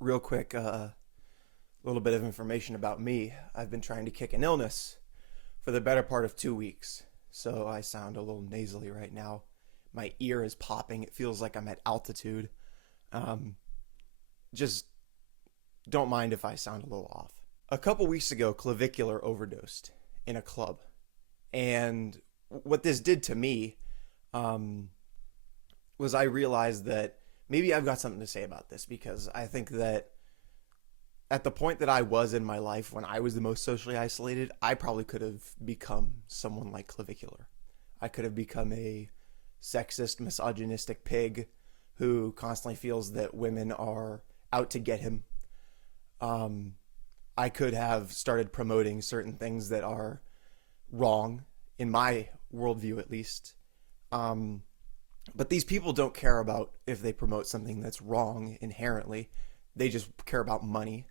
Real quick, little bit of information about me. I've been trying to kick an illness for the better part of 2 weeks, so I sound a little nasally right now. My ear is popping. It feels like I'm at altitude. Um, just don't mind if I sound a little off. A couple weeks ago, Clavicular overdosed in a club, and what this did to me um, was I realized that maybe I've got something to say about this because I think that at the point that I was in my life when I was the most socially isolated, I probably could have become someone like Clavicular. I could have become a sexist, misogynistic pig who constantly feels that women are out to get him. I could have started promoting certain things that are wrong in my worldview, at least. But these people don't care about if they promote something that's wrong inherently. They just care about money.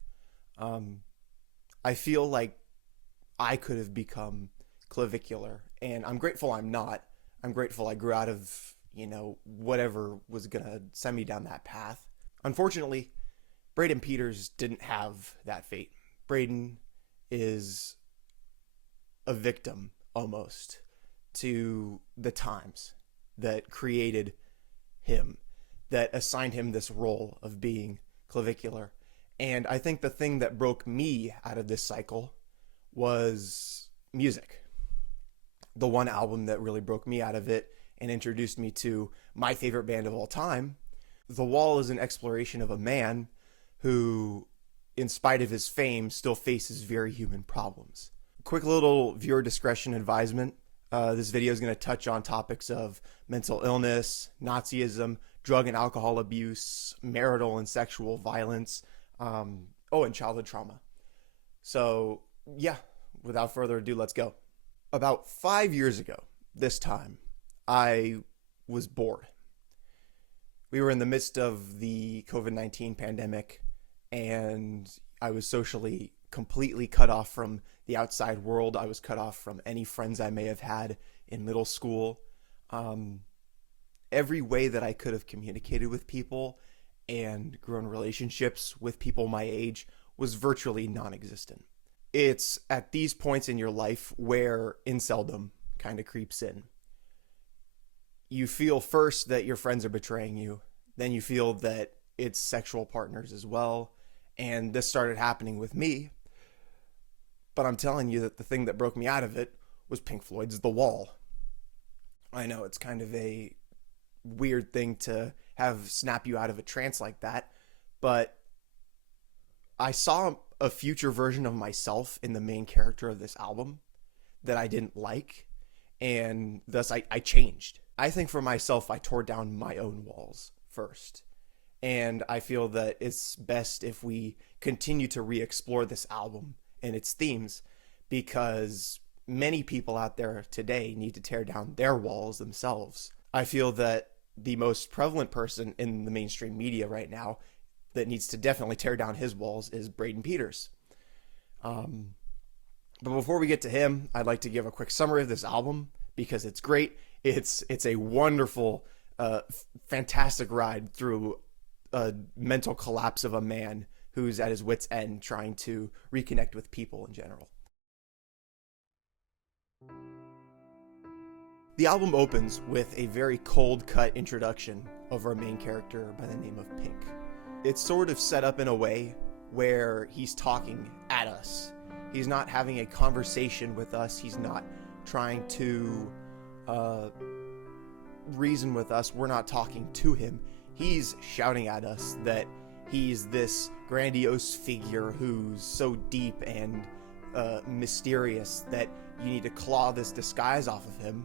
I feel like I could have become Clavicular, and I'm grateful I'm not. I'm grateful I grew out of, whatever was going to send me down that path. Unfortunately, Braden Peters didn't have that fate. Braden is a victim, almost, to the times that created him, that assigned him this role of being Clavicular. And I think the thing that broke me out of this cycle was music. The one album that really broke me out of it and introduced me to my favorite band of all time. The Wall is an exploration of a man who, in spite of his fame, still faces very human problems. Quick little viewer discretion advisement. This video is going to touch on topics of mental illness, Nazism, drug and alcohol abuse, marital and sexual violence, and childhood trauma. So, yeah, without further ado, let's go. About 5 years ago, this time, I was bored. We were in the midst of the COVID-19 pandemic, and I was socially completely cut off from the outside world. I was cut off from any friends I may have had in middle school. Every way that I could have communicated with people and grown relationships with people my age was virtually non-existent. It's at these points in your life where inceldom kind of creeps in. You feel first that your friends are betraying you. Then you feel that it's sexual partners as well. And this started happening with me. But I'm telling you that the thing that broke me out of it was Pink Floyd's The Wall. I know it's kind of a weird thing to have snap you out of a trance like that, but I saw a future version of myself in the main character of this album that I didn't like, and thus I changed. I think for myself, I tore down my own walls first, and I feel that it's best if we continue to re-explore this album and its themes, because many people out there today need to tear down their walls themselves. I feel that the most prevalent person in the mainstream media right now that needs to definitely tear down his walls is Braden Peters. But before we get to him, I'd like to give a quick summary of this album because it's great. It's a wonderful, fantastic ride through a mental collapse of a man who's at his wit's end trying to reconnect with people in general. The album opens with a very cold-cut introduction of our main character by the name of Pink. It's sort of set up in a way where he's talking at us. He's not having a conversation with us. He's not trying to reason with us. We're not talking to him. He's shouting at us that he's this grandiose figure who's so deep and mysterious that you need to claw this disguise off of him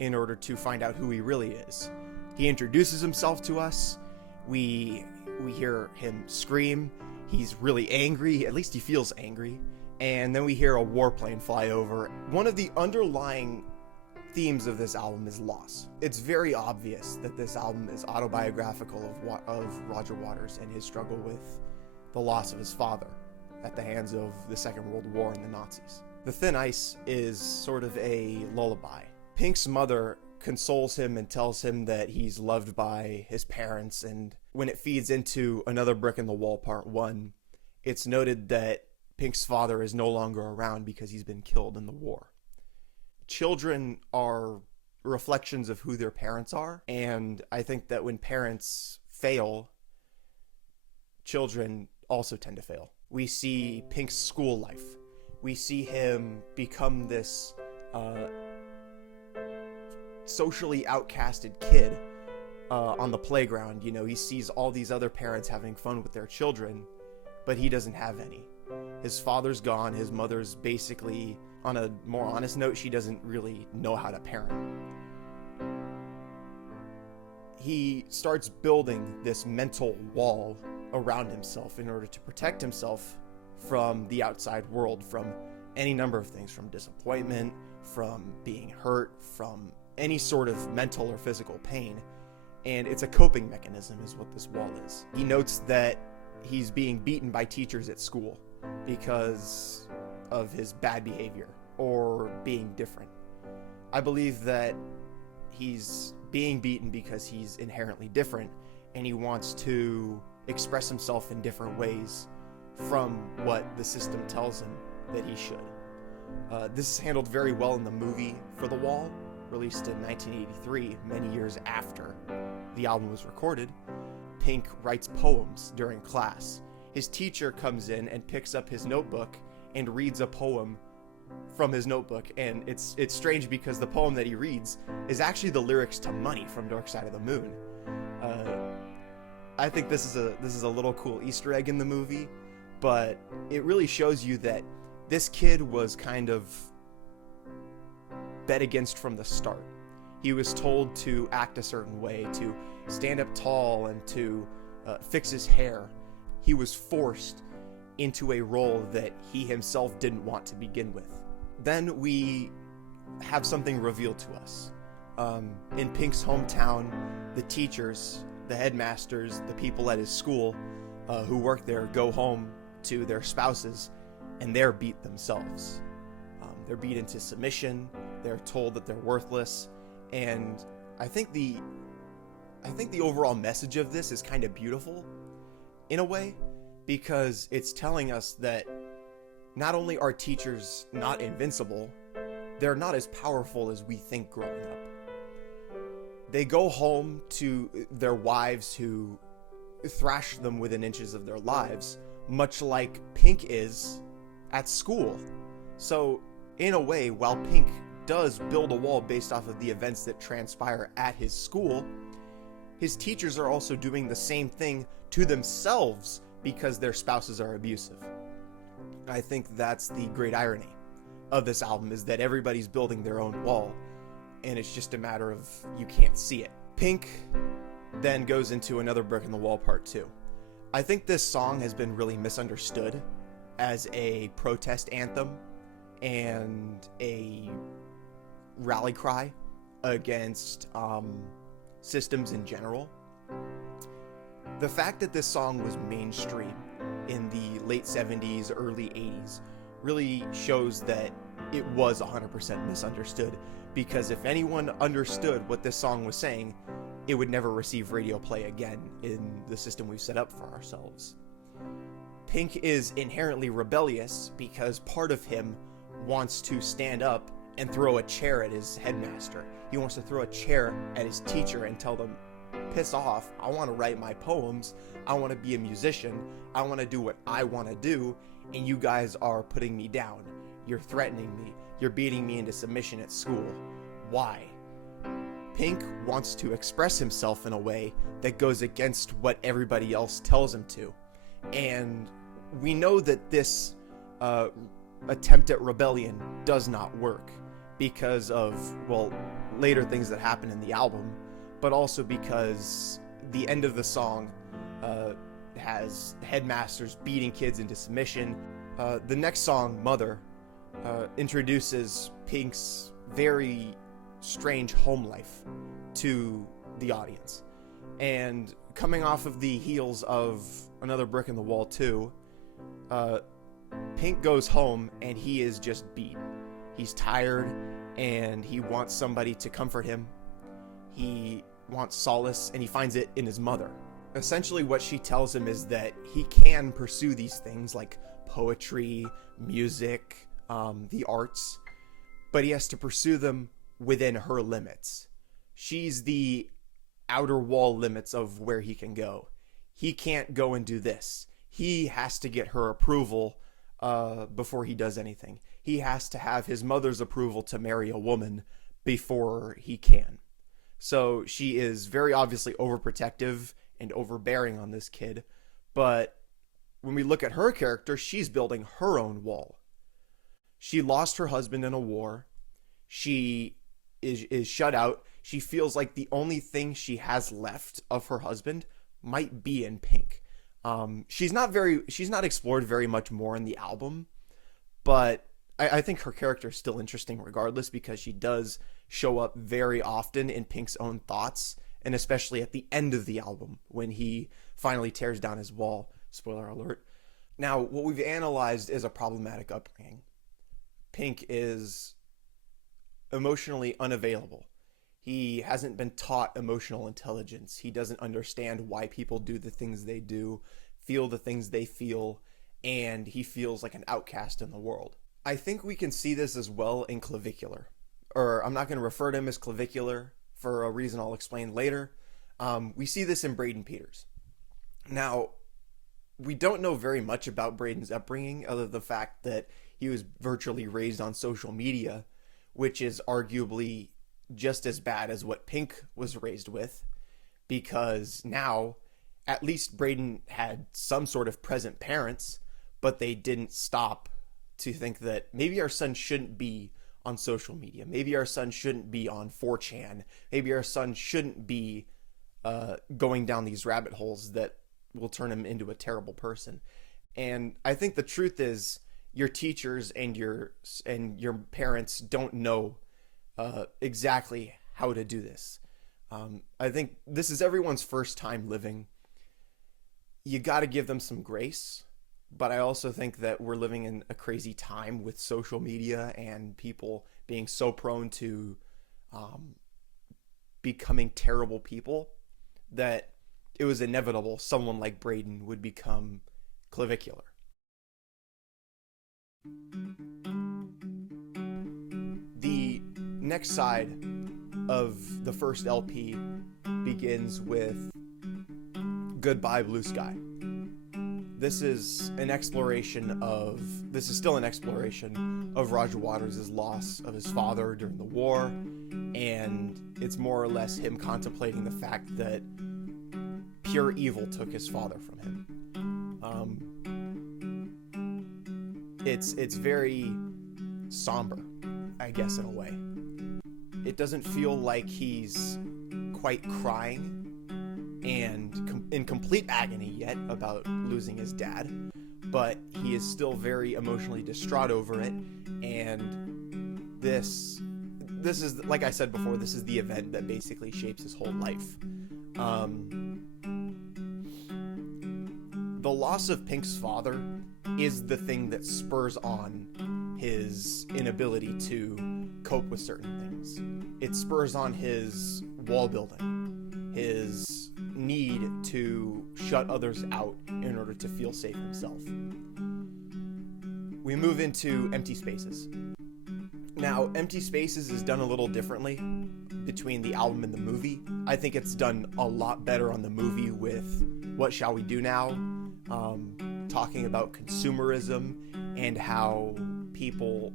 in order to find out who he really is. He introduces himself to us. We hear him scream. He's really angry. At least he feels angry. And then we hear a warplane fly over. One of the underlying themes of this album is loss. It's very obvious that this album is autobiographical of Roger Waters and his struggle with the loss of his father at the hands of the Second World War and the Nazis. The Thin Ice is sort of a lullaby. Pink's mother consoles him and tells him that he's loved by his parents, and when it feeds into Another Brick in the Wall Part 1, it's noted that Pink's father is no longer around because he's been killed in the war. Children are reflections of who their parents are, and I think that when parents fail, children also tend to fail. We see Pink's school life. We see him become this socially outcasted kid on the playground. You know, he sees all these other parents having fun with their children, but he doesn't have any. His father's gone. His mother's basically, on a more honest note, she doesn't really know how to parent. He starts building this mental wall around himself in order to protect himself from the outside world, from any number of things, from disappointment, from being hurt, from any sort of mental or physical pain. And it's a coping mechanism is what this wall is. He notes that he's being beaten by teachers at school because of his bad behavior or being different. I believe that he's being beaten because he's inherently different, and he wants to express himself in different ways from what the system tells him that he should. This is handled very well in the movie For the Wall, released in 1983, many years after the album was recorded. Pink writes poems during class. His teacher comes in and picks up his notebook and reads a poem from his notebook, and it's strange because the poem that he reads is actually the lyrics to Money from Dark Side of the Moon. I think this is a little cool Easter egg in the movie, but it really shows you that this kid was kind of bet against from the start. He was told to act a certain way, to stand up tall, and to fix his hair. He was forced into a role that he himself didn't want to begin with. Then we have something revealed to us. In Pink's hometown, the teachers, the headmasters, the people at his school who work there go home to their spouses, and they're beat themselves. They're beat into submission. They're told that they're worthless, and I think the overall message of this is kind of beautiful in a way, because it's telling us that not only are teachers not invincible, they're not as powerful as we think growing up. They go home to their wives who thrash them within inches of their lives, much like Pink is at school. So, in a way, while Pink does build a wall based off of the events that transpire at his school, his teachers are also doing the same thing to themselves because their spouses are abusive. I think that's the great irony of this album, is that everybody's building their own wall, and it's just a matter of you can't see it. Pink then goes into Another Brick in the Wall Part 2. I think this song has been really misunderstood as a protest anthem and a rally cry against systems in general. The fact that this song was mainstream in the late 70s, early 80s really shows that it was 100% misunderstood, because if anyone understood what this song was saying, it would never receive radio play again in the system we've set up for ourselves. Pink is inherently rebellious because part of him wants to stand up and throw a chair at his headmaster. He wants to throw a chair at his teacher and tell them, piss off, I want to write my poems, I want to be a musician, I want to do what I want to do, and you guys are putting me down. You're threatening me. You're beating me into submission at school. Why? Pink wants to express himself in a way that goes against what everybody else tells him to. And we know that this attempt at rebellion does not work because of, well, later things that happen in the album, but also because the end of the song has headmasters beating kids into submission. The next song, Mother, introduces Pink's very strange home life to the audience. And coming off of the heels of Another Brick in the Wall 2, Pink goes home and he is just beat. He's tired and he wants somebody to comfort him. He wants solace and he finds it in his mother. Essentially, what she tells him is that he can pursue these things like poetry, music, the arts, but he has to pursue them within her limits. She's the outer wall limits of where he can go. He can't go and do this. He has to get her approval before he does anything. He has to have his mother's approval to marry a woman before he can. So she is very obviously overprotective and overbearing on this kid. But when we look at her character, she's building her own wall. She lost her husband in a war. She is shut out. She feels like the only thing she has left of her husband might be in Pink. She's not explored very much more in the album, but I think her character is still interesting regardless, because she does show up very often in Pink's own thoughts, and especially at the end of the album when he finally tears down his wall. Spoiler alert. Now, what we've analyzed is a problematic upbringing. Pink is emotionally unavailable. He hasn't been taught emotional intelligence. He doesn't understand why people do the things they do, feel the things they feel, and he feels like an outcast in the world. I think we can see this as well in Clavicular. Or I'm not going to refer to him as Clavicular for a reason I'll explain later. We see this in Braden Peters. Now, we don't know very much about Braden's upbringing other than the fact that he was virtually raised on social media, which is arguably just as bad as what Pink was raised with, because now at least Braden had some sort of present parents, but they didn't stop to think that maybe our son shouldn't be on social media. Maybe our son shouldn't be on 4chan. Maybe our son shouldn't be going down these rabbit holes that will turn him into a terrible person. And I think the truth is your teachers and your parents don't know exactly how to do this. I think this is everyone's first time living. You got to give them some grace. But I also think that we're living in a crazy time with social media and people being so prone to becoming terrible people that it was inevitable someone like Braden would become clavicular. The next side of the first LP begins with Goodbye Blue Sky. This is still an exploration of Roger Waters' loss of his father during the war, and it's more or less him contemplating the fact that pure evil took his father from him. It's very somber, I guess, in a way. It doesn't feel like he's quite crying and in complete agony yet about losing his dad, but he is still very emotionally distraught over it. And this is, like I said before, this is the event that basically shapes his whole life. The loss of Pink's father is the thing that spurs on his inability to cope with certain things. It spurs on his wall building, his need to shut others out in order to feel safe himself. We move into Empty Spaces. Now, Empty Spaces is done a little differently between the album and the movie. I think it's done a lot better on the movie with What Shall We Do Now, talking about consumerism and how people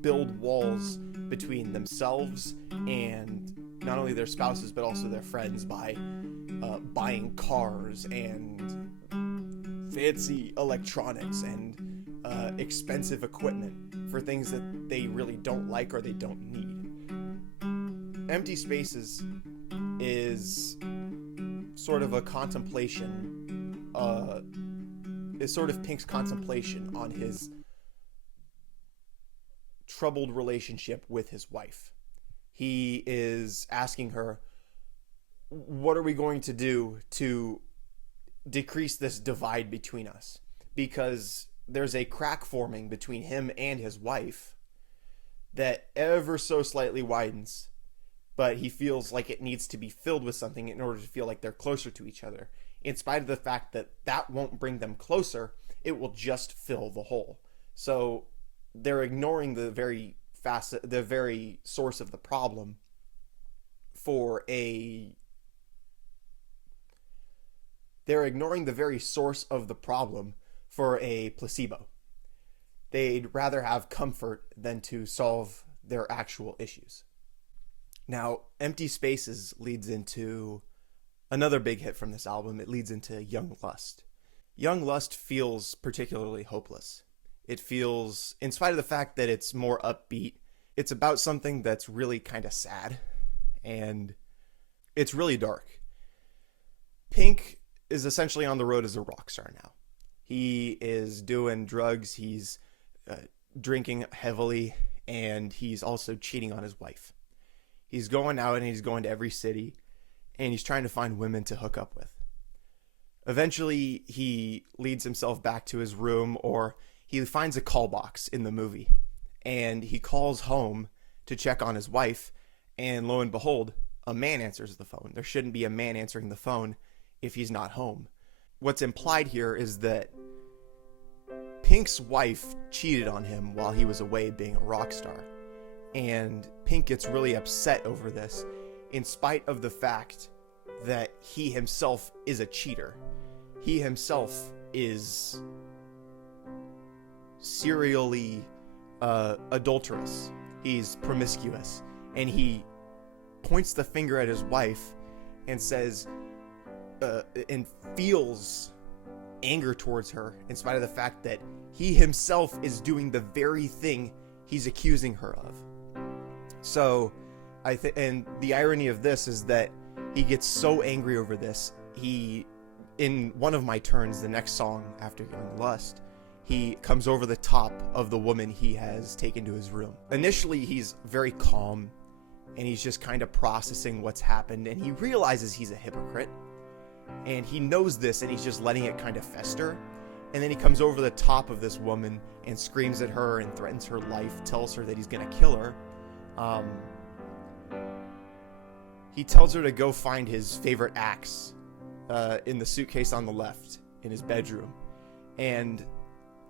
build walls between themselves and not only their spouses but also their friends by buying cars and fancy electronics and expensive equipment for things that they really don't like or they don't need. Empty Spaces is sort of a contemplation, is sort of Pink's contemplation on his troubled relationship with his wife. He is asking her, what are we going to do to decrease this divide between us? Because there's a crack forming between him and his wife that ever so slightly widens, but he feels like it needs to be filled with something in order to feel like they're closer to each other. in spite of the fact that that won't bring them closer, it will just fill the hole. So they're ignoring the very source of the problem for a they're ignoring the very source of the problem for a placebo. They'd rather have comfort than to solve their actual issues. Now, Empty Spaces leads into another big hit from this album. It leads into Young Lust. Young Lust feels particularly hopeless. It feels, in spite of the fact that it's more upbeat, it's about something that's really kind of sad, and it's really dark. Pink is essentially on the road as a rock star now. He is doing drugs, he's drinking heavily, and he's also cheating on his wife. He's going out and he's going to every city, and he's trying to find women to hook up with. Eventually, he leads himself back to his room, or he finds a call box in the movie, and he calls home to check on his wife, and lo and behold, a man answers the phone. There shouldn't be a man answering the phone if he's not home. What's implied here is that Pink's wife cheated on him while he was away being a rock star. And Pink gets really upset over this, in spite of the fact that he himself is a cheater. He himself is serially adulterous. He's promiscuous. And he points the finger at his wife and says, and feels anger towards her, in spite of the fact that he himself is doing the very thing he's accusing her of. So, and the irony of this is that he gets so angry over this, in one of my turns, the next song after Young Lust, he comes over the top of the woman he has taken to his room. Initially, he's very calm, and he's just kind of processing what's happened, and he realizes he's a hypocrite, and he knows this, and he's just letting it kind of fester. And then he comes over the top of this woman and screams at her and threatens her life, tells her that he's gonna kill her. He tells her to go find his favorite axe in the suitcase on the left in his bedroom. And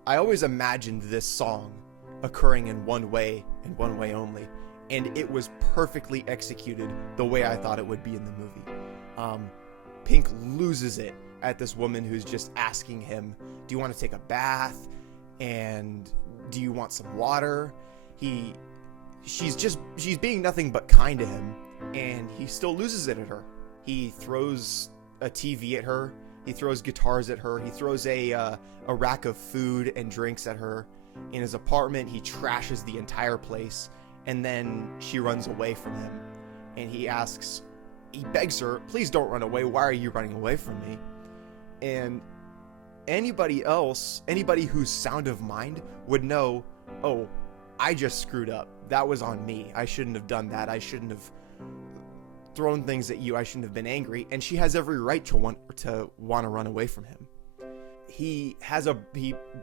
I always imagined this song occurring in one way and one way only, and it was perfectly executed the way I thought it would be in the movie. Pink loses it at this woman who's just asking him, do you want to take a bath? And do you want some water? She's being nothing but kind to him, and he still loses it at her. He throws a TV at her. He throws guitars at her. He throws a rack of food and drinks at her. In his apartment, he trashes the entire place, and then she runs away from him. And he begs her, please don't run away. Why are you running away from me? And anybody who's sound of mind would know, oh, I just screwed up. That was on me. I shouldn't have done that. I shouldn't have thrown things at you. I shouldn't have been angry. And she has every right to want to run away from him. He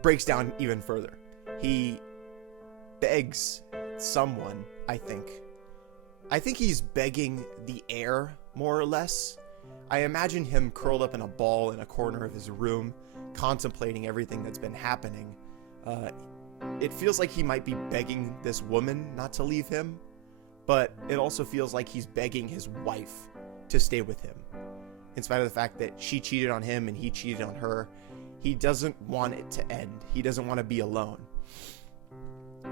breaks down even further. He begs someone, I think he's begging the air, more or less. I imagine him curled up in a ball in a corner of his room, contemplating everything that's been happening. It feels like he might be begging this woman not to leave him, but it also feels like he's begging his wife to stay with him. In spite of the fact that she cheated on him and he cheated on her, he doesn't want it to end. He doesn't want to be alone.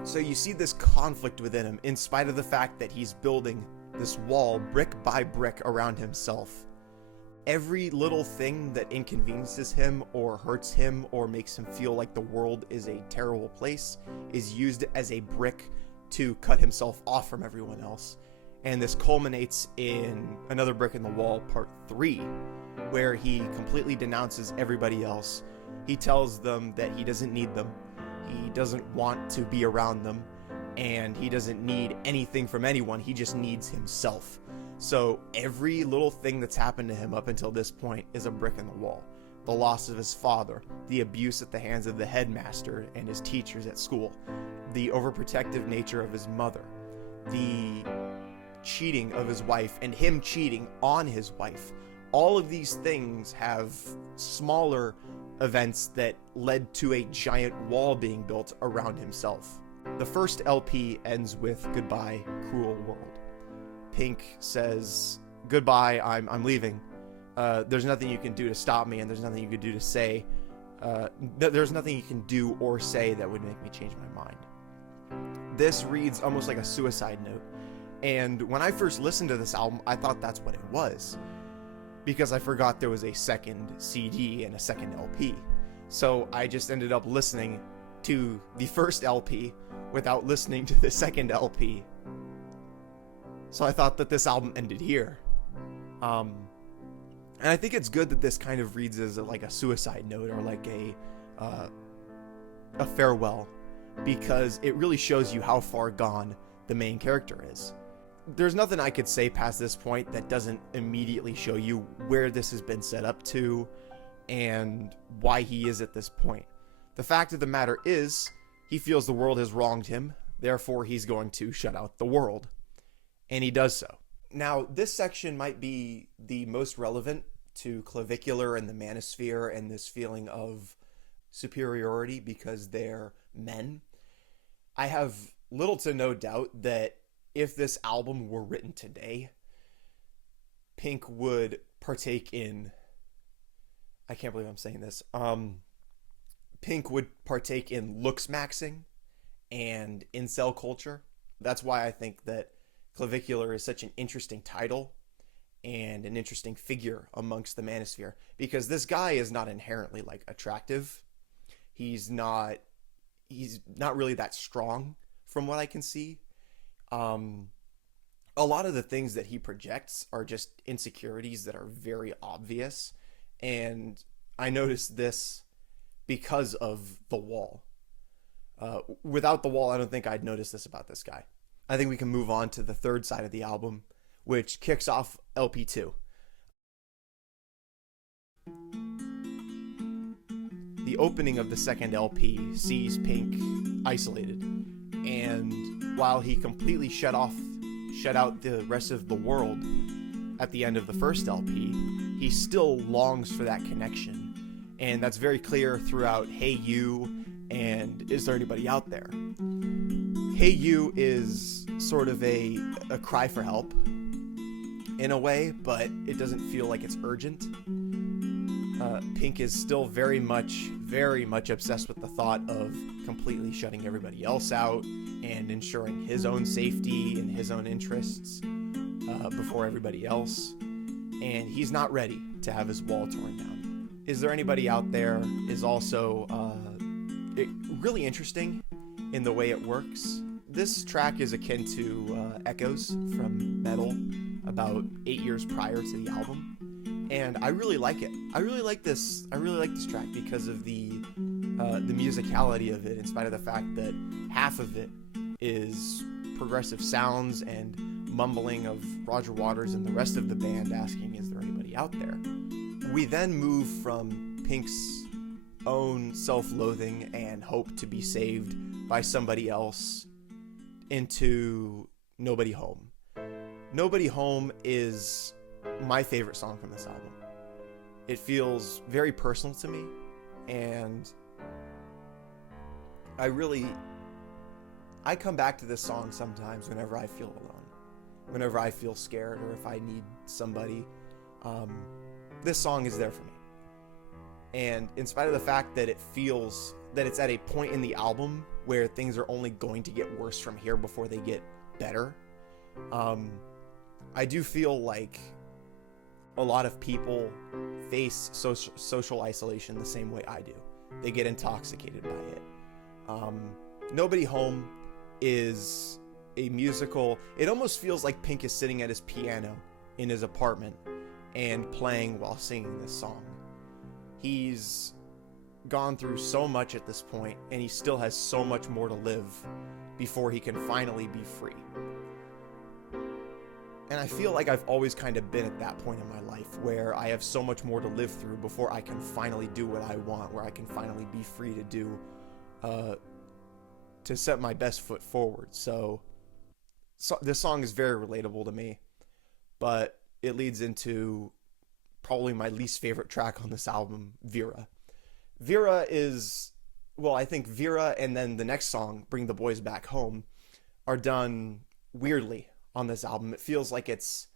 So you see this conflict within him, in spite of the fact that he's building this wall brick by brick around himself. Every little thing that inconveniences him or hurts him or makes him feel like the world is a terrible place is used as a brick to cut himself off from everyone else. And this culminates in Another Brick in the Wall Part 3, where he completely denounces everybody else. He tells them that he doesn't need them. He doesn't want to be around them, and he doesn't need anything from anyone. He just needs himself. So every little thing that's happened to him up until this point is a brick in the wall. The loss of his father, the abuse at the hands of the headmaster and his teachers at school, the overprotective nature of his mother, the cheating of his wife and him cheating on his wife. all of these things have smaller events that led to a giant wall being built around himself. The first LP ends with "Goodbye, Cruel World." Pink says, "Goodbye, I'm leaving. There's nothing you can do to stop me, and there's nothing you can do to say. There's nothing you can do or say that would make me change my mind." This reads almost like a suicide note. And when I first listened to this album, I thought that's what it was, because I forgot there was a second CD and a second LP. So I just ended up listening to the first LP without listening to the second LP. So I thought that this album ended here. And I think it's good that this kind of reads as like a suicide note, or like a farewell, because it really shows you how far gone the main character is. There's nothing I could say past this point that doesn't immediately show you where this has been set up to and why he is at this point. The fact of the matter is, he feels the world has wronged him, therefore he's going to shut out the world. And he does so. Now, this section might be the most relevant to Clavicular and the Manosphere and this feeling of superiority because they're men. I have little to no doubt that if this album were written today, Pink would partake in... I can't believe I'm saying this. Pink would partake in looks maxing and incel culture. That's why I think that Clavicular is such an interesting title and an interesting figure amongst the Manosphere, because this guy is not inherently like attractive. He's not really that strong from what I can see. A lot of the things that he projects are just insecurities that are very obvious, and I noticed this because of the wall. Without the wall, I don't think I'd notice this about this guy. I think we can move on to the third side of the album, which kicks off LP2. The opening of the second LP sees Pink isolated, and while he completely shut out the rest of the world at the end of the first LP, he still longs for that connection, and that's very clear throughout "Hey You" and "Is There Anybody Out There?" "Hey You" is sort of a cry for help in a way, but it doesn't feel like it's urgent. Pink is still very much obsessed with the thought of completely shutting everybody else out and ensuring his own safety and his own interests before everybody else. And he's not ready to have his wall torn down. "Is There Anybody Out There" is also really interesting in the way it works. This track is akin to Echoes from Metal about 8 years prior to the album. And I really like it. I really like this track because of the musicality of it, in spite of the fact that half of it is progressive sounds and mumbling of Roger Waters and the rest of the band asking, "Is there anybody out there?" We then move from Pink's own self-loathing and hope to be saved by somebody else into "Nobody Home." "Nobody Home" is my favorite song from this album. It feels very personal to me, and I come back to this song sometimes whenever I feel alone, whenever I feel scared, or if I need somebody. This song is there for me. And in spite of the fact that it feels that it's at a point in the album where things are only going to get worse from here before they get better, I do feel like a lot of people face social isolation the same way I do. They get intoxicated by it. "Nobody Home" is a musical. It almost feels like Pink is sitting at his piano in his apartment and playing while singing this song. He's gone through so much at this point, and he still has so much more to live before he can finally be free. And I feel like I've always kind of been at that point in my life where I have so much more to live through before I can finally do what I want, where I can finally be free to do, to set my best foot forward. So this song is very relatable to me, but it leads into probably my least favorite track on this album, Vera. Vera is, well, I think Vera and then the next song, Bring the Boys Back Home, are done weirdly on this album. It feels like it's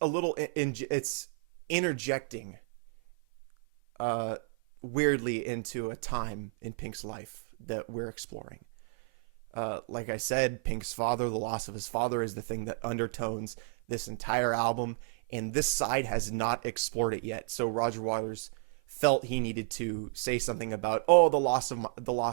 a little it's interjecting weirdly into a time in Pink's life that we're exploring. Like I said, Pink's father, the loss of his father, is the thing that undertones this entire album, and this side has not explored it yet. So Roger Waters felt he needed to say something about, the loss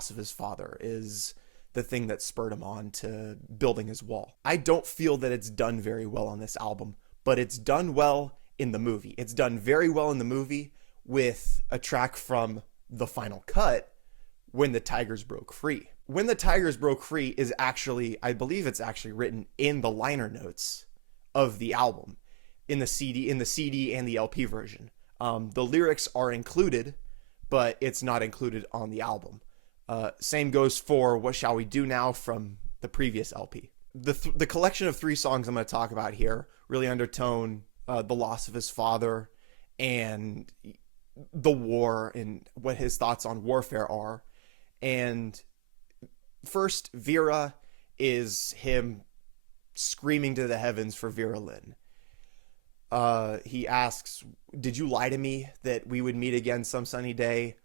of his father is the thing that spurred him on to building his wall. I don't feel that it's done very well on this album, but it's done well in the movie. It's done very well in the movie with a track from the final cut, When the Tigers Broke Free. When the Tigers Broke Free is actually, I believe it's actually written in the liner notes of the album, in the CD and the LP version. The lyrics are included, but it's not included on the album. Same goes for What Shall We Do Now from the previous LP. The collection of 3 songs I'm going to talk about here really undertone the loss of his father and the war and what his thoughts on warfare are. And first, Vera is him screaming to the heavens for Vera Lynn. He asks, "Did you lie to me that we would meet again some sunny day?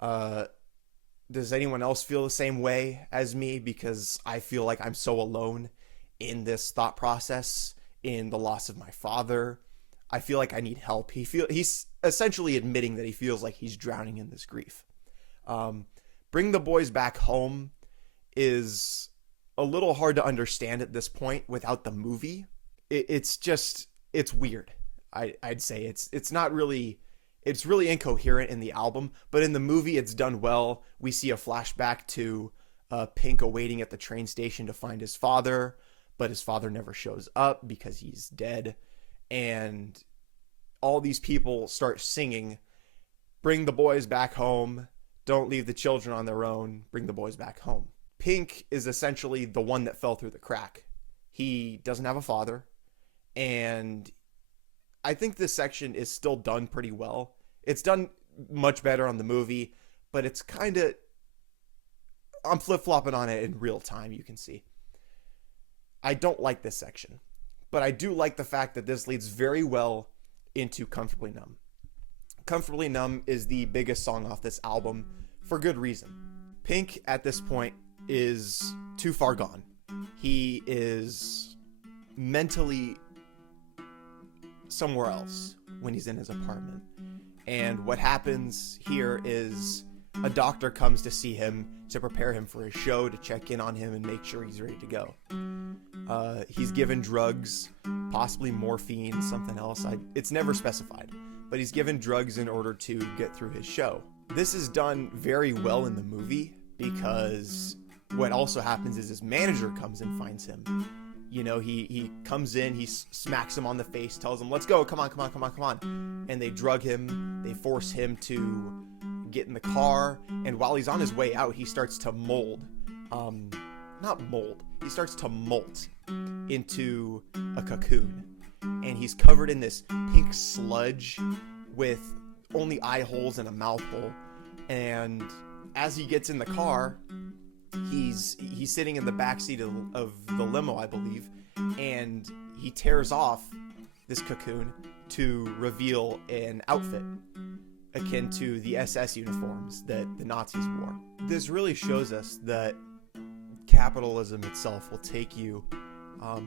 Does anyone else feel the same way as me? Because I feel like I'm so alone in this thought process, in the loss of my father. I feel like I need help." He's essentially admitting that he feels like he's drowning in this grief. Bring the Boys Back Home is a little hard to understand at this point without the movie. It's weird. I'd say it's not really, it's really incoherent in the album, but in the movie it's done well. We see a flashback to Pink awaiting at the train station to find his father, but his father never shows up because he's dead. And all these people start singing, "Bring the boys back home. Don't leave the children on their own. Bring the boys back home." Pink is essentially the one that fell through the crack. He doesn't have a father, and I think this section is still done pretty well. It's done much better on the movie, but it's kind of, I'm flip-flopping on it in real time, you can see. I don't like this section, but I do like the fact that this leads very well into Comfortably Numb. Comfortably Numb is the biggest song off this album for good reason. Pink at this point is too far gone. He is mentally somewhere else when he's in his apartment. And what happens here is a doctor comes to see him to prepare him for his show, to check in on him and make sure he's ready to go. He's given drugs, possibly morphine, something else. It's never specified, but he's given drugs in order to get through his show. This is done very well in the movie because what also happens is his manager comes and finds him. You know, he comes in, he smacks him on the face, tells him, "Let's go, come on." And they drug him, they force him to get in the car, and while he's on his way out, he starts to he starts to molt into a cocoon. And he's covered in this pink sludge with only eye holes and a mouth hole. And as he gets in the car, he's sitting in the backseat of the limo, I believe, and he tears off this cocoon to reveal an outfit akin to the SS uniforms that the Nazis wore. This really shows us that capitalism itself will take you,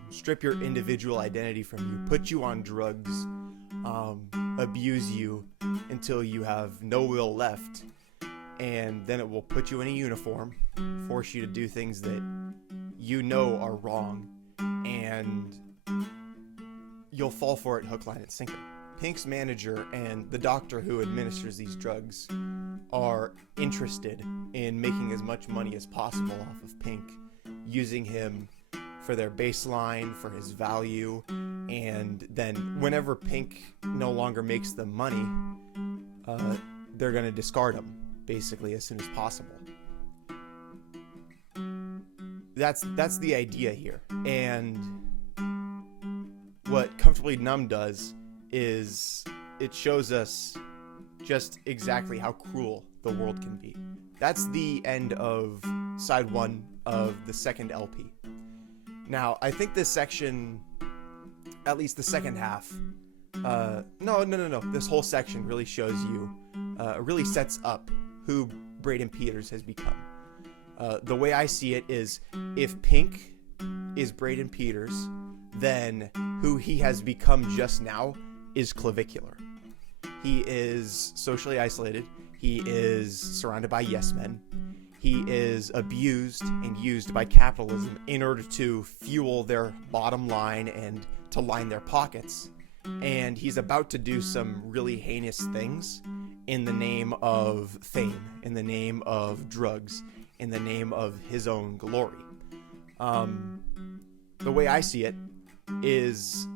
strip your individual identity from you, put you on drugs, abuse you until you have no will left, and then it will put you in a uniform, force you to do things that you know are wrong, and you'll fall for it hook, line, and sinker. Pink's manager and the doctor who administers these drugs are interested in making as much money as possible off of Pink, using him for their baseline, for his value, and then whenever Pink no longer makes them money, they're going to discard him, basically, as soon as possible. That's the idea here. And what Comfortably Numb does is it shows us just exactly how cruel the world can be. That's the end of side 1 of the second LP. Now, I think this section, at least the second half, no. This whole section really shows you, really sets up who Braden Peters has become. The way I see it is, if Pink is Braden Peters, then who he has become just now is Clavicular. He is socially isolated. He is surrounded by yes men. He is abused and used by capitalism in order to fuel their bottom line and to line their pockets. And he's about to do some really heinous things in the name of fame, in the name of drugs, in the name of his own glory. The way I see it is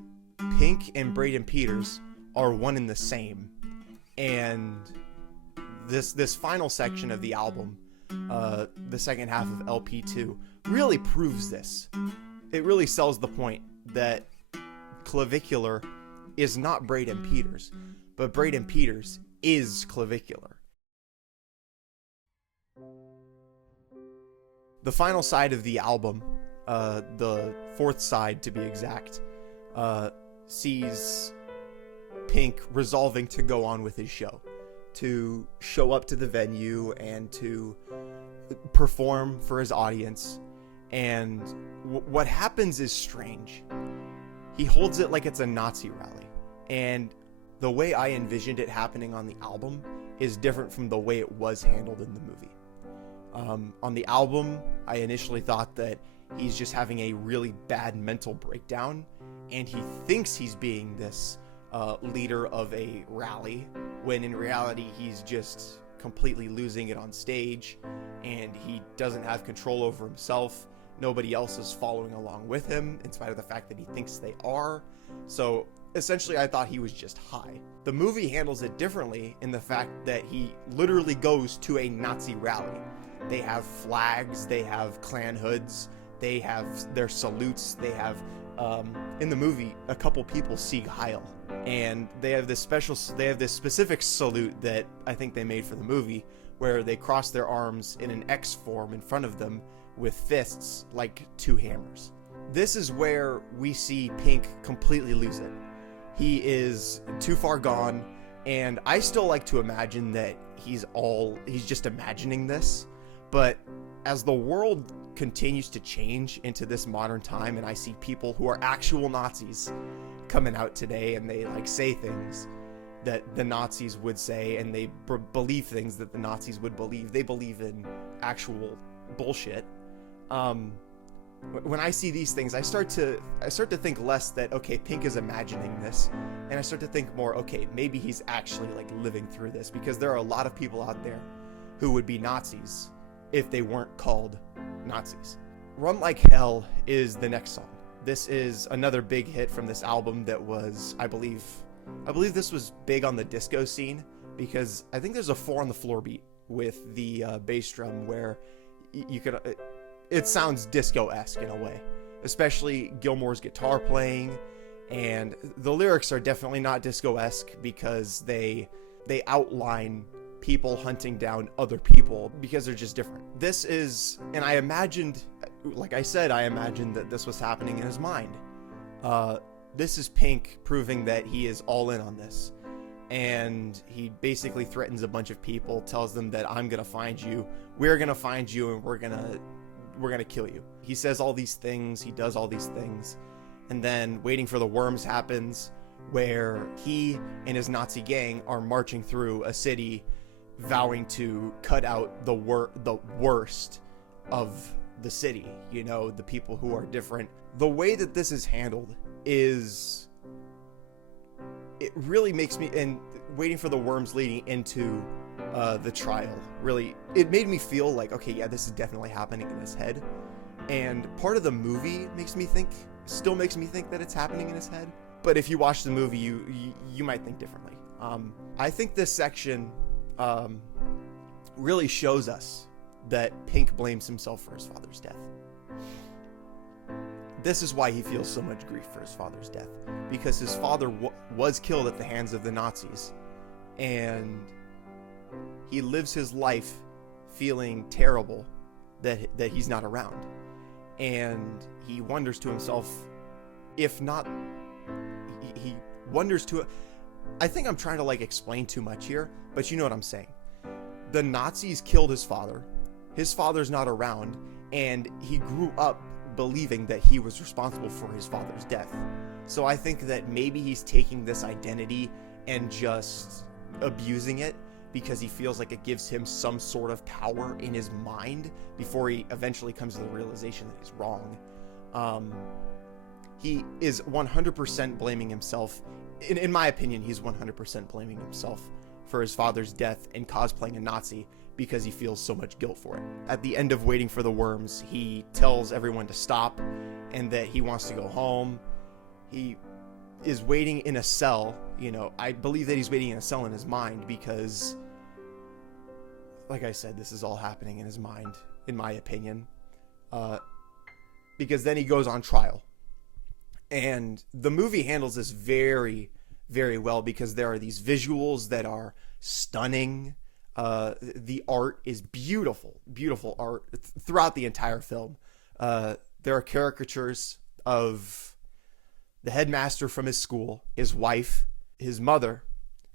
Pink and Braden Peters are one and the same. And this final section of the album, the second half of LP2, really proves this. It really sells the point that Clavicular is not Braden Peters, but Braden Peters is Clavicular. The final side of the album, the fourth side to be exact, sees Pink resolving to go on with his show, to show up to the venue and to perform for his audience. And what happens is strange. He holds it like it's a Nazi rally, and the way I envisioned it happening on the album is different from the way it was handled in the movie. On the album, I initially thought that he's just having a really bad mental breakdown, and he thinks he's being this leader of a rally, when in reality he's just completely losing it on stage, and he doesn't have control over himself. Nobody else is following along with him, in spite of the fact that he thinks they are. So essentially, I thought he was just high. The movie handles it differently in the fact that he literally goes to a Nazi rally. They have flags, they have Klan hoods, they have their salutes, they have, in the movie, a couple people Sieg Heil. And they have this specific salute that I think they made for the movie, where they cross their arms in an X form in front of them with fists like two hammers. This is where we see Pink completely lose it. He is too far gone, and I still like to imagine that he's just imagining this. But as the world continues to change into this modern time, and I see people who are actual Nazis coming out today, and they like say things that the Nazis would say, and they believe things that the Nazis would believe. They believe in actual bullshit. When I see these things, I start to think less that, okay, Pink is imagining this, and I start to think more, okay, maybe he's actually like living through this, because there are a lot of people out there who would be Nazis if they weren't called Nazis. Run Like Hell is the next song. This is another big hit from this album that was, I believe this was big on the disco scene, because I think there's a 4 on the floor beat with the bass drum where you could, it sounds disco-esque in a way, especially Gilmour's guitar playing, and the lyrics are definitely not disco-esque because they outline people hunting down other people because they're just different. This is, and I imagined, like I said, I imagined that this was happening in his mind. This is Pink proving that he is all in on this. And he basically threatens a bunch of people, tells them that I'm gonna find you, we're gonna find you, and we're gonna kill you. He says all these things, he does all these things, and then Waiting for the Worms happens, where he and his Nazi gang are marching through a city vowing to cut out the worst of the city, you know, the people who are different. The way that this is handled is, it really makes me, and Waiting for the Worms leading into the trial, really, it made me feel like, okay, yeah, this is definitely happening in his head. And part of the movie still makes me think that it's happening in his head. But if you watch the movie, you might think differently. I think this section really shows us that Pink blames himself for his father's death. this is why he feels so much grief for his father's death, because his father was killed at the hands of the Nazis, and he lives his life feeling terrible that he's not around, and he wonders to himself, if not, he wonders to, I think I'm trying to like explain too much here, but you know what I'm saying. The Nazis killed his father's not around, and he grew up believing that he was responsible for his father's death. So I think that maybe he's taking this identity and just abusing it because he feels like it gives him some sort of power in his mind before he eventually comes to the realization that he's wrong. He is 100% blaming himself. In my opinion, he's 100% blaming himself for his father's death and cosplaying a Nazi because he feels so much guilt for it. At the end of Waiting for the Worms, he tells everyone to stop and that he wants to go home. He is waiting in a cell. You know, I believe that he's waiting in a cell in his mind because, like I said, this is all happening in his mind, in my opinion. Because then he goes on trial. And the movie handles this very, very well because there are these visuals that are stunning. The art is beautiful, beautiful art throughout the entire film. There are caricatures of the headmaster from his school, his wife, his mother,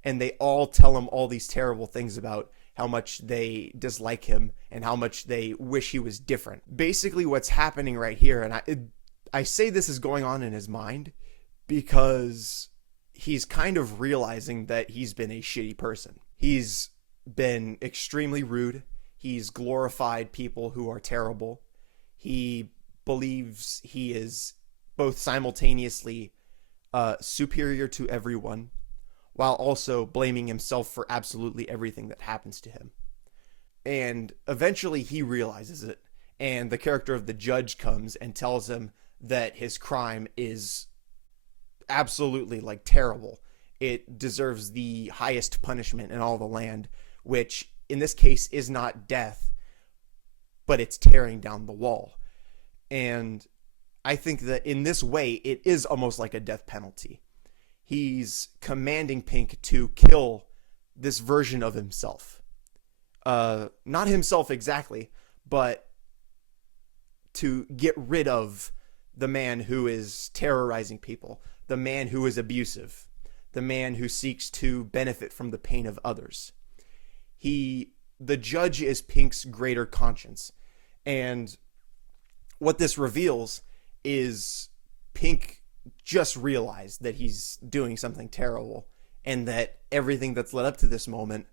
and they all tell him all these terrible things about how much they dislike him and how much they wish he was different. Basically what's happening right here, and I say this is going on in his mind because he's kind of realizing that he's been a shitty person. He's been extremely rude. He's glorified people who are terrible. He believes he is both simultaneously superior to everyone while also blaming himself for absolutely everything that happens to him. And eventually he realizes it, and the character of the judge comes and tells him that his crime is absolutely like terrible. It deserves the highest punishment in all the land, which in this case is not death, but it's tearing down the wall. And I think that in this way, it is almost like a death penalty. He's commanding Pink to kill this version of himself. Not himself exactly, but to get rid of the man who is terrorizing people, the man who is abusive, the man who seeks to benefit from the pain of others. The judge is Pink's greater conscience. And what this reveals is Pink just realized that he's doing something terrible and that everything that's led up to this moment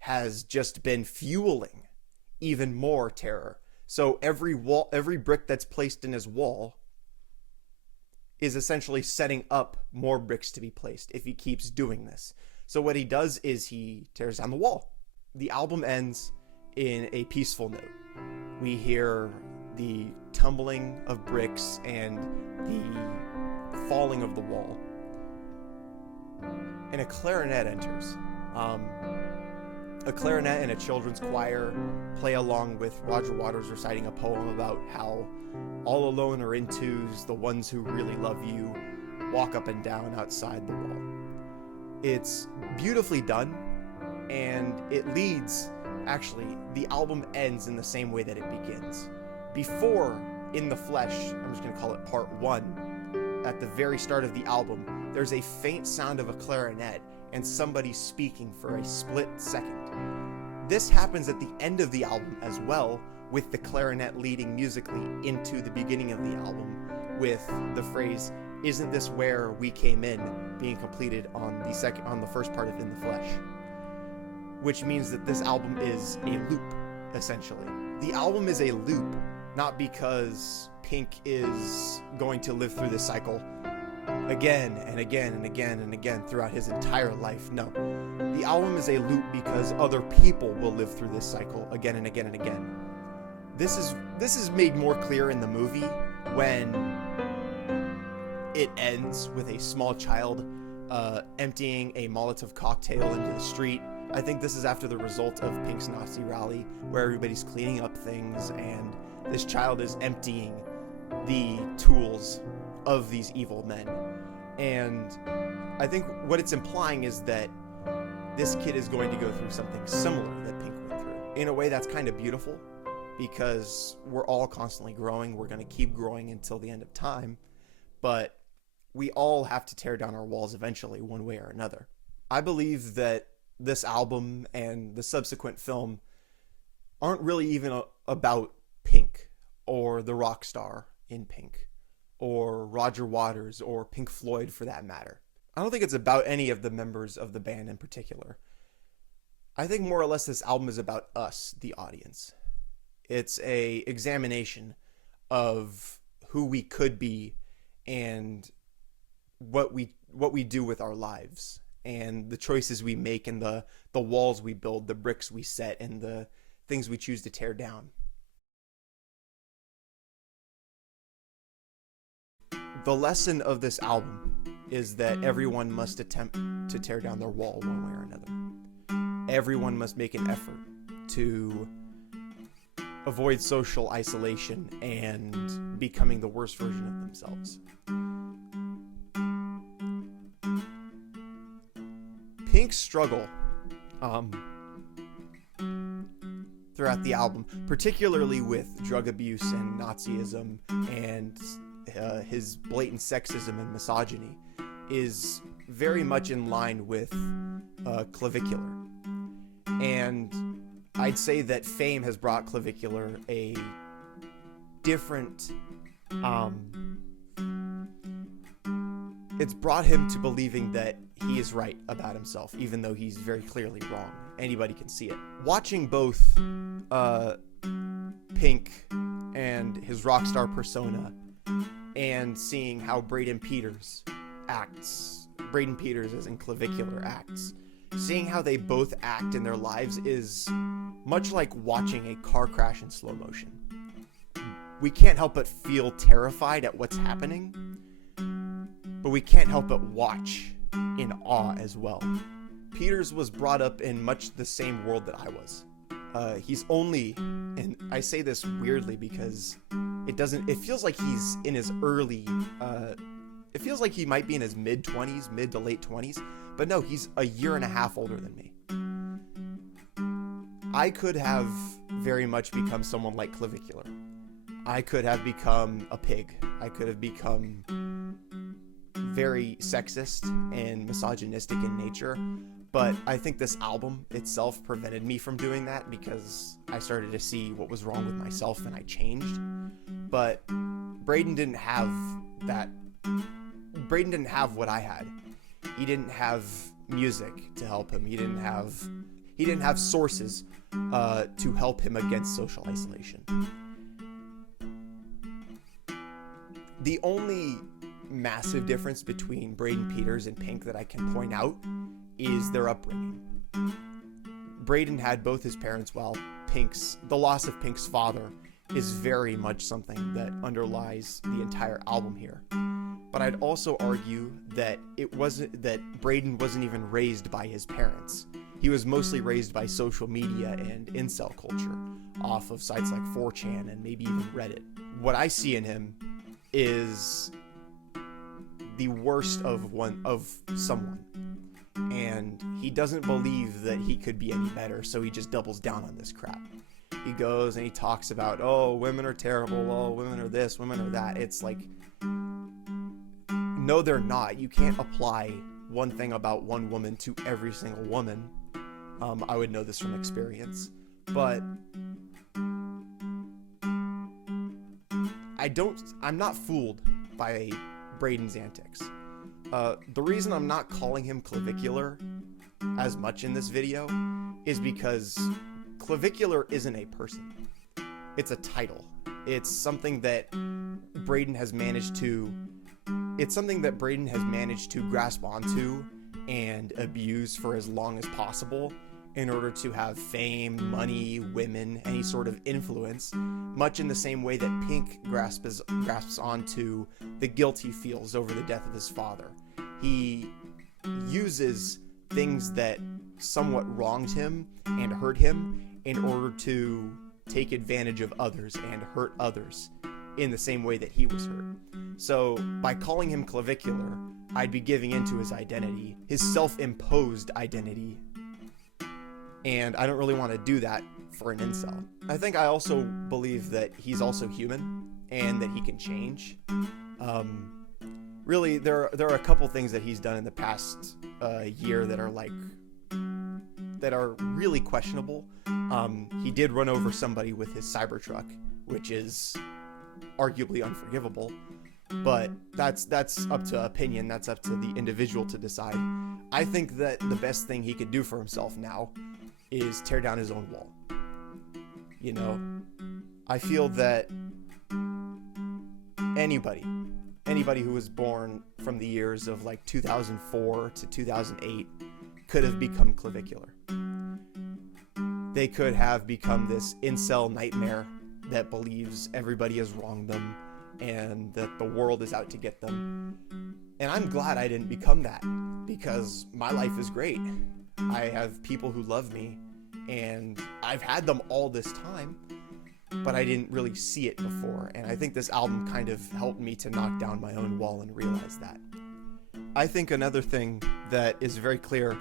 has just been fueling even more terror. So every brick that's placed in his wall is essentially setting up more bricks to be placed if he keeps doing this. So what he does is he tears down the wall. The album ends in a peaceful note. We hear the tumbling of bricks and the falling of the wall. And a clarinet enters. A clarinet and a children's choir play along with Roger Waters reciting a poem about how all alone are in twos, the ones who really love you walk up and down outside the wall. It's beautifully done, and it leads, actually, the album ends in the same way that it begins. Before, in the flesh, I'm just going to call it part 1, at the very start of the album, there's a faint sound of a clarinet and somebody speaking for a split second. This happens at the end of the album as well, with the clarinet leading musically into the beginning of the album, with the phrase, "Isn't this where we came in?" being completed on the first part of In the Flesh. Which means that this album is a loop, essentially. The album is a loop, not because Pink is going to live through this cycle again and again and again and again throughout his entire life. No. The album is a loop because other people will live through this cycle again and again and again. This is made more clear in the movie when it ends with a small child emptying a Molotov cocktail into the street. I think this is after the result of Pink's Nazi rally, where everybody's cleaning up things and this child is emptying the tools of these evil men. And I think what it's implying is that this kid is going to go through something similar that Pink went through. In a way that's kind of beautiful, because we're all constantly growing. We're going to keep growing until the end of time. But we all have to tear down our walls eventually, one way or another. I believe that this album and the subsequent film aren't really even about Pink or the rock star in Pink or Roger Waters or Pink Floyd for that matter. I don't think it's about any of the members of the band in particular. I think more or less this album is about us, the audience. It's a examination of who we could be and what we do with our lives and the choices we make and the walls we build, the bricks we set, and the things we choose to tear down. The lesson of this album is that everyone must attempt to tear down their wall one way or another. Everyone must make an effort to avoid social isolation and becoming the worst version of themselves. Pink's struggle throughout the album, particularly with drug abuse and Nazism and his blatant sexism and misogyny, is very much in line with Clavicular. And I'd say that fame has brought Clavicular a different... it's brought him to believing that he is right about himself, even though he's very clearly wrong. Anybody can see it. Watching both Pink and his rock star persona, and seeing how Braden Peters acts, Braden Peters as in Clavicular acts, seeing how they both act in their lives is much like watching a car crash in slow motion. We can't help but feel terrified at what's happening, but we can't help but watch in awe as well. Peters was brought up in much the same world that I was. He's only, and I say this weirdly because it feels like he's in his early, it feels like he might be in his mid to late 20s, but no, he's a year and a half older than me. I could have very much become someone like Clavicular. I could have become a pig. I could have become very sexist and misogynistic in nature, but I think this album itself prevented me from doing that because I started to see what was wrong with myself and I changed. But Braden didn't have that. Braden didn't have what I had. He didn't have music to help him. He didn't have sources to help him against social isolation. The only massive difference between Braden Peters and Pink that I can point out is their upbringing. Braden had both his parents, while the loss of Pink's father is very much something that underlies the entire album here. But I'd also argue that Braden wasn't even raised by his parents. He was mostly raised by social media and incel culture off of sites like 4chan and maybe even Reddit. What I see in him is the worst of someone, and he doesn't believe that he could be any better, so he just doubles down on this crap. He goes and he talks about, oh, women are terrible, oh, women are this, women are that. It's like, no, they're not. You can't apply one thing about one woman to every single woman. I would know this from experience, but I'm not fooled by Braden's antics. The reason I'm not calling him Clavicular as much in this video is because Clavicular isn't a person. It's a title. It's something that Braden has managed to grasp onto and abuse for as long as possible in order to have fame, money, women, any sort of influence, much in the same way that Pink grasps onto the guilt he feels over the death of his father. He uses things that somewhat wronged him and hurt him in order to take advantage of others and hurt others in the same way that he was hurt. So by calling him clavicular, I'd be giving into his identity, his self-imposed identity. And I don't really want to do that for an incel. I think I also believe that he's also human and that he can change. Really, there are a couple things that he's done in the past year that are really questionable. He did run over somebody with his Cybertruck, which is arguably unforgivable, but that's up to opinion. That's up to the individual to decide. I think that the best thing he could do for himself now is tear down his own wall. You know, I feel that anybody who was born from the years of like 2004 to 2008 could have become clavicular. They could have become this incel nightmare that believes everybody has wronged them and that the world is out to get them. And I'm glad I didn't become that, because my life is great. I have people who love me, and I've had them all this time, but I didn't really see it before. And I think this album kind of helped me to knock down my own wall and realize that. I think another thing that is very clear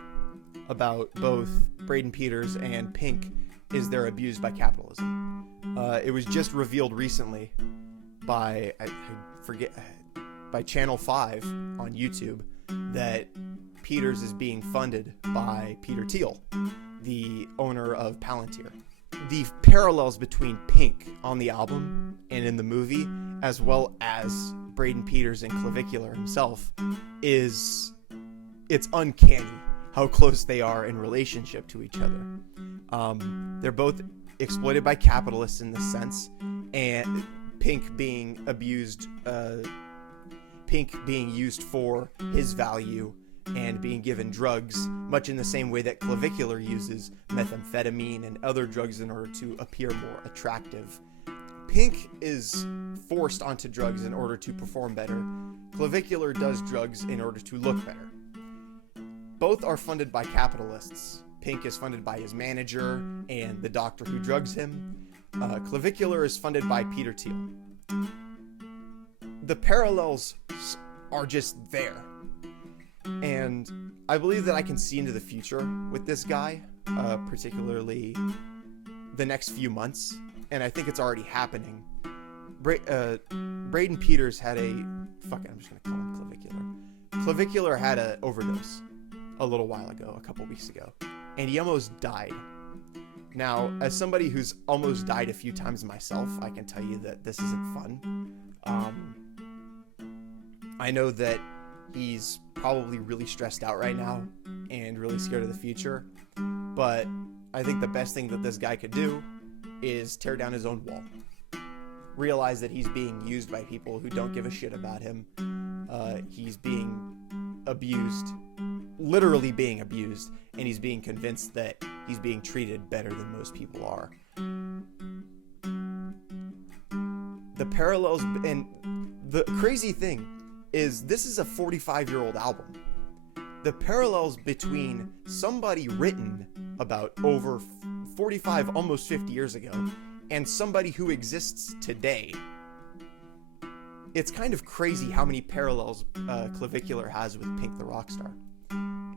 about both Braden Peters and Pink is they're abused by capitalism. It was just revealed recently by by Channel 5 on YouTube that Peters is being funded by Peter Thiel, the owner of Palantir. The parallels between Pink on the album and in the movie, as well as Braden Peters and Clavicular himself, it's uncanny how close they are in relationship to each other. They're both exploited by capitalists in this sense, and Pink being abused, Pink being used for his value and being given drugs, much in the same way that Clavicular uses methamphetamine and other drugs in order to appear more attractive. Pink is forced onto drugs in order to perform better. Clavicular does drugs in order to look better. Both are funded by capitalists. Pink is funded by his manager and the doctor who drugs him. Clavicular is funded by Peter Thiel. The parallels are just there. And I believe that I can see into the future with this guy, particularly the next few months. And I think it's already happening. Braden Peters had I'm just going to call him Clavicular. Clavicular had an overdose a little while ago, a couple weeks ago. And he almost died. Now, as somebody who's almost died a few times myself, I can tell you that this isn't fun. I know that he's probably really stressed out right now and really scared of the future. But I think the best thing that this guy could do is tear down his own wall. Realize that he's being used by people who don't give a shit about him. He's being abused, literally being abused, and he's being convinced that he's being treated better than most people are. The parallels, and the crazy thing is, this is a 45-year-old album. The parallels between somebody written about over 45, almost 50 years ago, and somebody who exists today. It's kind of crazy how many parallels Clavicular has with Pink the Rockstar.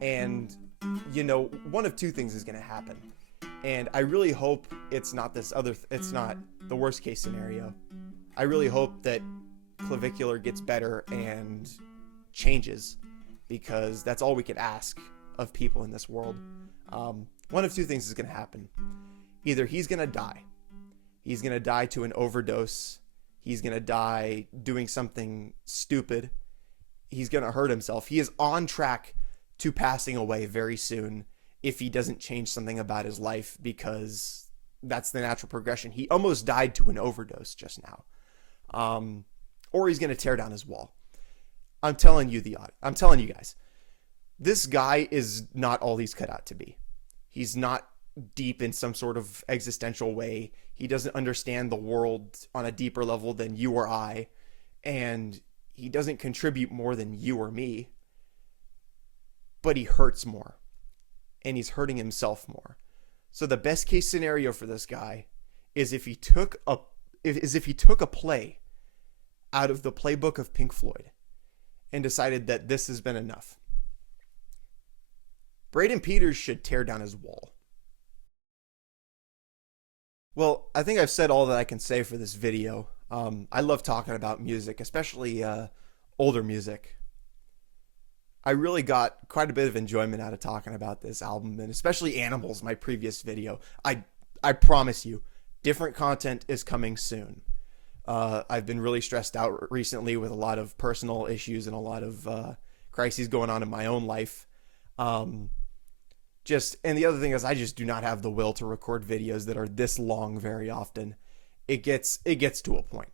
And, you know, one of two things is going to happen. And I really hope it's not it's not the worst case scenario. I really hope that Clavicular gets better and changes, because that's all we could ask of people in this world. One of two things is going to happen. Either he's going to die. He's going to die to an overdose. He's going to die doing something stupid. He's going to hurt himself. He is on track to passing away very soon if he doesn't change something about his life, because that's the natural progression. He almost died to an overdose just now. Or he's going to tear down his wall. I'm telling you guys, this guy is not all he's cut out to be. He's not deep in some sort of existential way. He doesn't understand the world on a deeper level than you or I, and he doesn't contribute more than you or me, but he hurts more, and he's hurting himself more. So the best case scenario for this guy is if he took a play out of the playbook of Pink Floyd and decided that this has been enough. Braden Peters should tear down his wall. Well, I think I've said all that I can say for this video. I love talking about music, especially older music. I really got quite a bit of enjoyment out of talking about this album, and especially Animals, my previous video. I promise you, different content is coming soon. I've been really stressed out recently with a lot of personal issues and a lot of crises going on in my own life. And the other thing is, I just do not have the will to record videos that are this long very often. It gets to a point.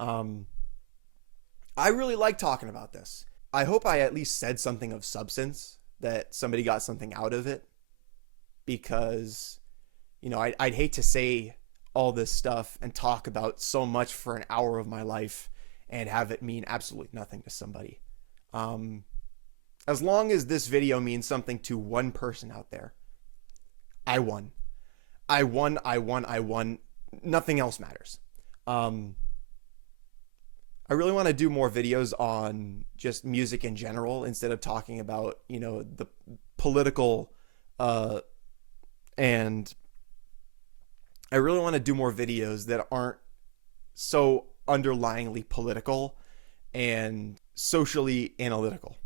I really like talking about this. I hope I at least said something of substance, that somebody got something out of it, because, you know, I'd hate to say all this stuff and talk about so much for an hour of my life and have it mean absolutely nothing to somebody. As long as this video means something to one person out there, I won. I won. Nothing else matters. I really want to do more videos on just music in general instead of talking about, you know, the political, and I really want to do more videos that aren't so underlyingly political and socially analytical.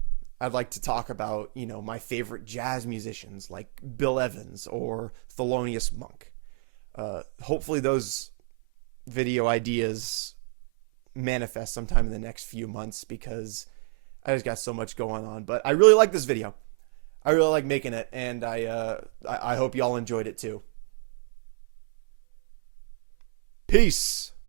I'd like to talk about, you know, my favorite jazz musicians like Bill Evans or Thelonious Monk. Hopefully those video ideas manifest sometime in the next few months, because I just got so much going on. But I really like this video. I really like making it, and I hope y'all enjoyed it too. Peace.